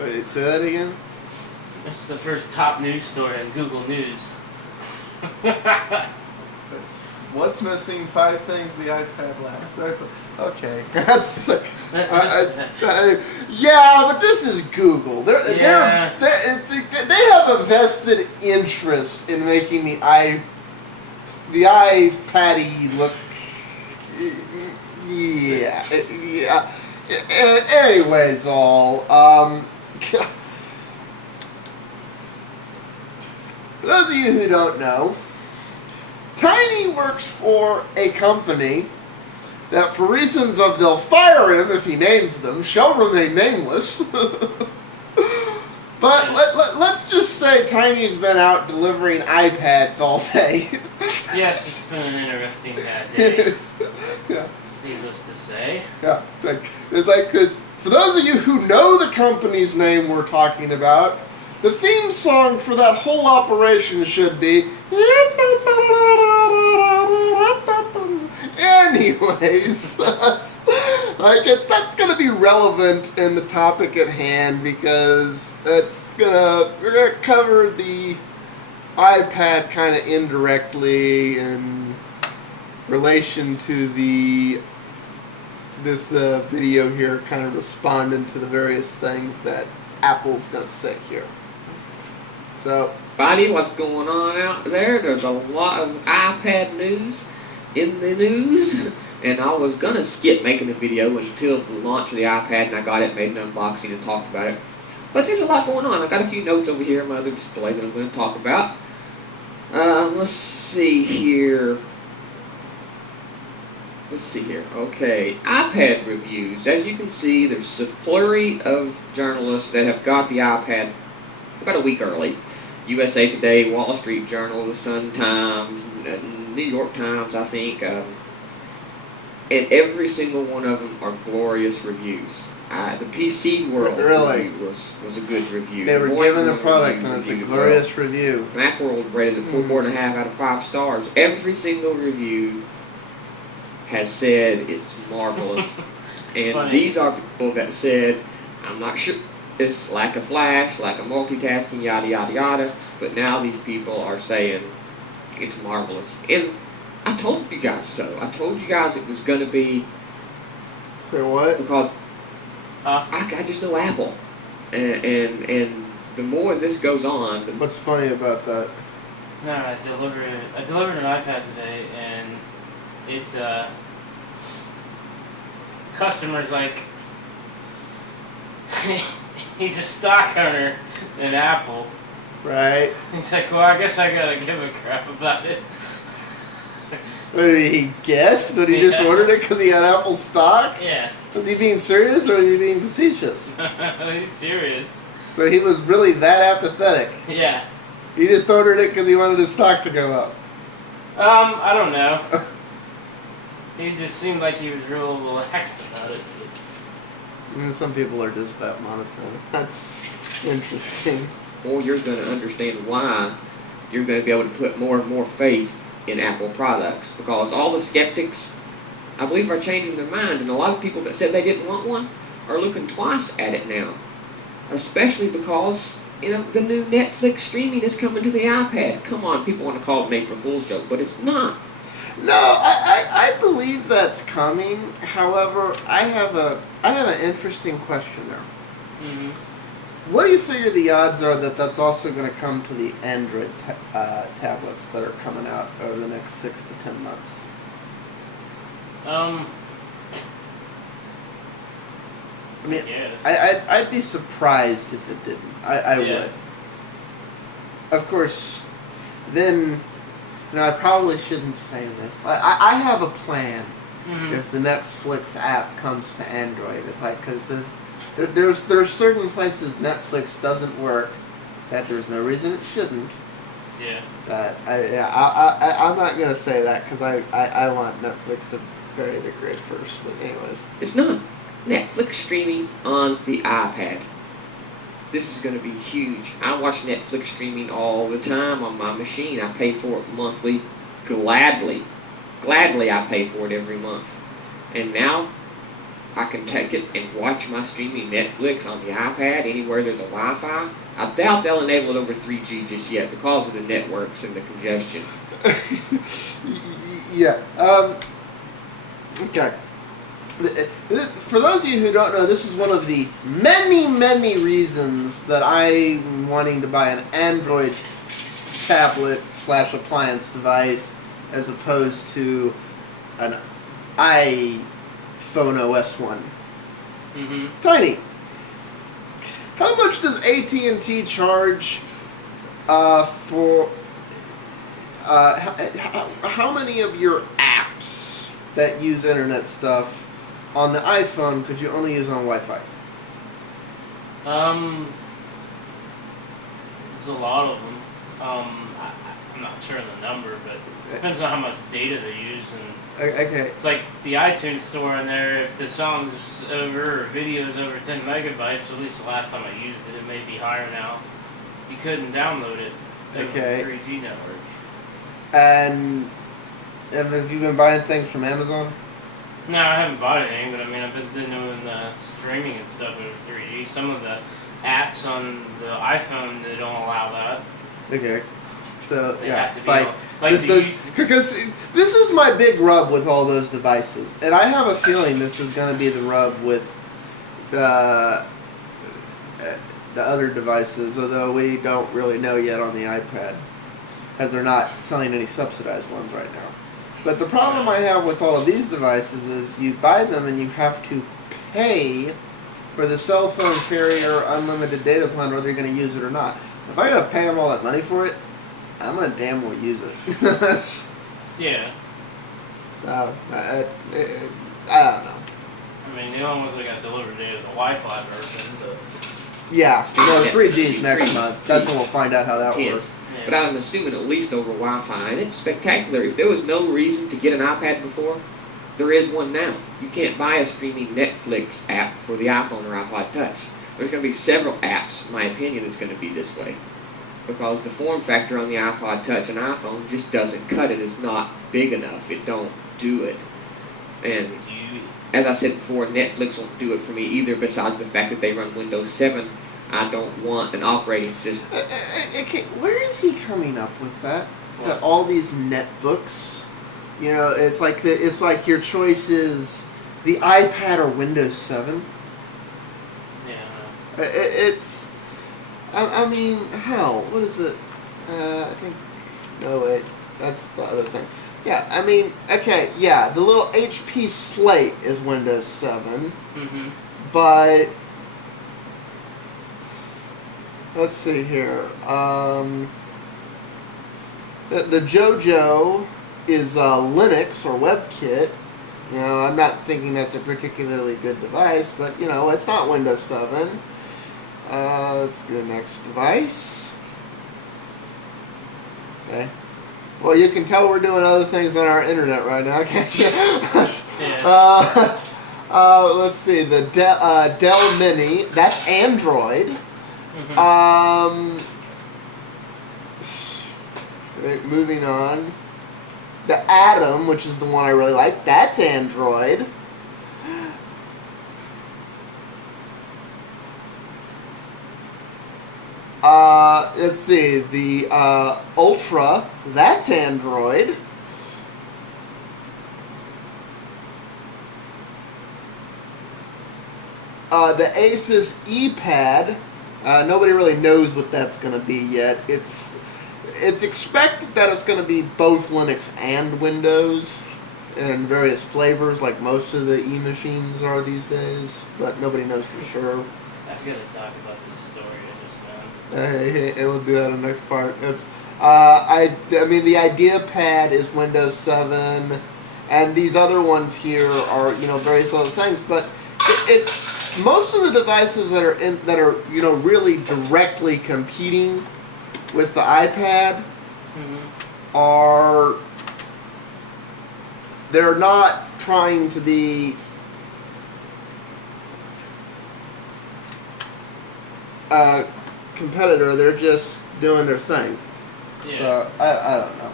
Wait, say that again? It's the first top news story on Google News. What's missing? 5 things the iPad lacks. Okay. That's like, yeah, but this is Google. They have a vested interest in making the iPad-y look. Yeah. Anyways, for those of you who don't know, Tiny works for a company that, for reasons of they'll fire him if he names them, shall remain nameless. But let's just say Tiny's been out delivering iPads all day. Yes, it's been an interesting day. Yeah. Needless to say. Yeah. It's like, for those of you who know the company's name we're talking about, the theme song for that whole operation should be. Anyways, that's going to be relevant in the topic at hand because we're gonna cover the iPad kind of indirectly in relation to this video here, kind of responding to the various things that Apple's going to say here. So, buddy, what's going on out there? There's a lot of iPad news in the news, and I was gonna skip making the video until the launch of the iPad, and I got it, made an unboxing, and talked about it. But there's a lot going on. I've got a few notes over here on my other display that I'm going to talk about. Let's see here. Okay, iPad reviews. As you can see, there's a flurry of journalists that have got the iPad about a week early. USA Today, Wall Street Journal, the Sun Times, New York Times, I think. And every single one of them are glorious reviews. The PC World review was a good review. They were given a product and it's a glorious review. Macworld rated it 4.5 out of 5 stars. Every single review has said it's marvelous. And Funny. These are people that said, I'm not sure, it's like a flash, like a multitasking, yada yada yada, but now these people are saying it's marvelous. And I told you guys so. I told you guys it was going to be. Say what? Because I just know Apple. And the more this goes on. What's funny about that? No, I delivered an iPad today, and it customer's like, he's a stock owner in Apple. Right. He's like, well, I guess I gotta give a crap about it. Did he guess? Did he just ordered it because he had Apple stock? Yeah. Was he being serious or was he being facetious? He's serious. So he was really that apathetic. Yeah. He just ordered it because he wanted his stock to go up. I don't know. He just seemed like he was real relaxed about it. Some people are just that monotone. That's interesting. Well, you're going to understand why you're going to be able to put more and more faith in Apple products, because all the skeptics, I believe, are changing their mind, and a lot of people that said they didn't want one are looking twice at it now, especially because, you know, the new Netflix streaming is coming to the iPad. Come on, people want to call it an April Fool's joke, but it's not. No, I believe that's coming. However, I have an interesting question there. Mm-hmm. What do you figure the odds are that that's also going to come to the Android tablets that are coming out over the next 6 to 10 months? I mean, yes. I'd be surprised if it didn't. I would. Of course, then, I probably shouldn't say this. I have a plan if the Netflix app comes to Android. It's like, because there's certain places Netflix doesn't work that there's no reason it shouldn't. Yeah. That I'm not gonna say that because I want Netflix to bury the grid first. But anyways, it's not Netflix streaming on the iPad. This is going to be huge. I watch Netflix streaming all the time on my machine. I pay for it monthly, gladly. Gladly, I pay for it every month. And now, I can take it and watch my streaming Netflix on the iPad anywhere there's a Wi-Fi. I doubt they'll enable it over 3G just yet because of the networks and the congestion. Yeah. Okay. For those of you who don't know, this is one of the many reasons that I'm wanting to buy an Android tablet / appliance device as opposed to an iPhone OS one. Mm-hmm. Tiny, how much does AT&T charge for how many of your apps that use internet stuff on the iPhone could you only use on Wi-Fi? There's a lot of them. I'm not sure of the number, but it depends on how much data they use. And Okay. it's like the iTunes store in there. If the song's over or video's over 10 megabytes, at least the last time I used it, it may be higher now. You couldn't download it over the 3G network. And have you been buying things from Amazon? No, I haven't bought anything, but I mean, I've been doing streaming and stuff over 3G. Some of the apps on the iPhone, they don't allow that. Okay. So They yeah, have to it's be like because this is my big rub with all those devices, and I have a feeling this is going to be the rub with the other devices, although we don't really know yet on the iPad because they're not selling any subsidized ones right now. But the problem I have with all of these devices is you buy them and you have to pay for the cell phone carrier unlimited data plan whether you're going to use it or not. If I got to pay them all that money for it, I'm going to damn well use it. Yeah. So, I don't know. I mean, the only ones that got delivered today are the Wi-Fi version, but... Yeah, no, Yeah, 3G's next 3G. month. That's when we'll find out how that Yes. works. Yeah. But I'm assuming at least over Wi-Fi, and it's spectacular. If there was no reason to get an iPad before, there is one now. You can't buy a streaming Netflix app for the iPhone or iPod Touch. There's going to be several apps, in my opinion, that's going to be this way. Because the form factor on the iPod Touch and iPhone just doesn't cut it. It's not big enough. It don't do it. And as I said before, Netflix won't do it for me either, besides the fact that they run Windows 7. I don't want an operating system. Okay, where is he coming up with that? What? That all these netbooks, you know, it's like your choice is the iPad or Windows 7. Yeah. It's, I mean, hell, what is it? I think, no wait, that's the other thing. Yeah, I mean, okay, yeah, the little HP Slate is Windows 7, Mm-hmm. but let's see here. The JoJo is Linux or WebKit. You know, I'm not thinking that's a particularly good device, but you know, it's not Windows 7. Let's go next device. Okay. Well, you can tell we're doing other things on our internet right now, can't you? Yeah. Let's see, the Dell Mini. That's Android. Mm-hmm. Moving on. The Atom, which is the one I really like, that's Android. Let's see, the Ultra, that's Android. The Asus ePad, nobody really knows what that's going to be yet. It's expected that it's going to be both Linux and Windows in various flavors, like most of the e-machines are these days, but nobody knows for sure. I've got to talk about this story I just found. Hey, we'll do that in the next part. It's, I mean, the IdeaPad is Windows 7, and these other ones here are, you know, various other things, but it's most of the devices that are you know, really directly competing with the iPad are, they're not trying to be a competitor, they're just doing their thing. Yeah. So I don't know.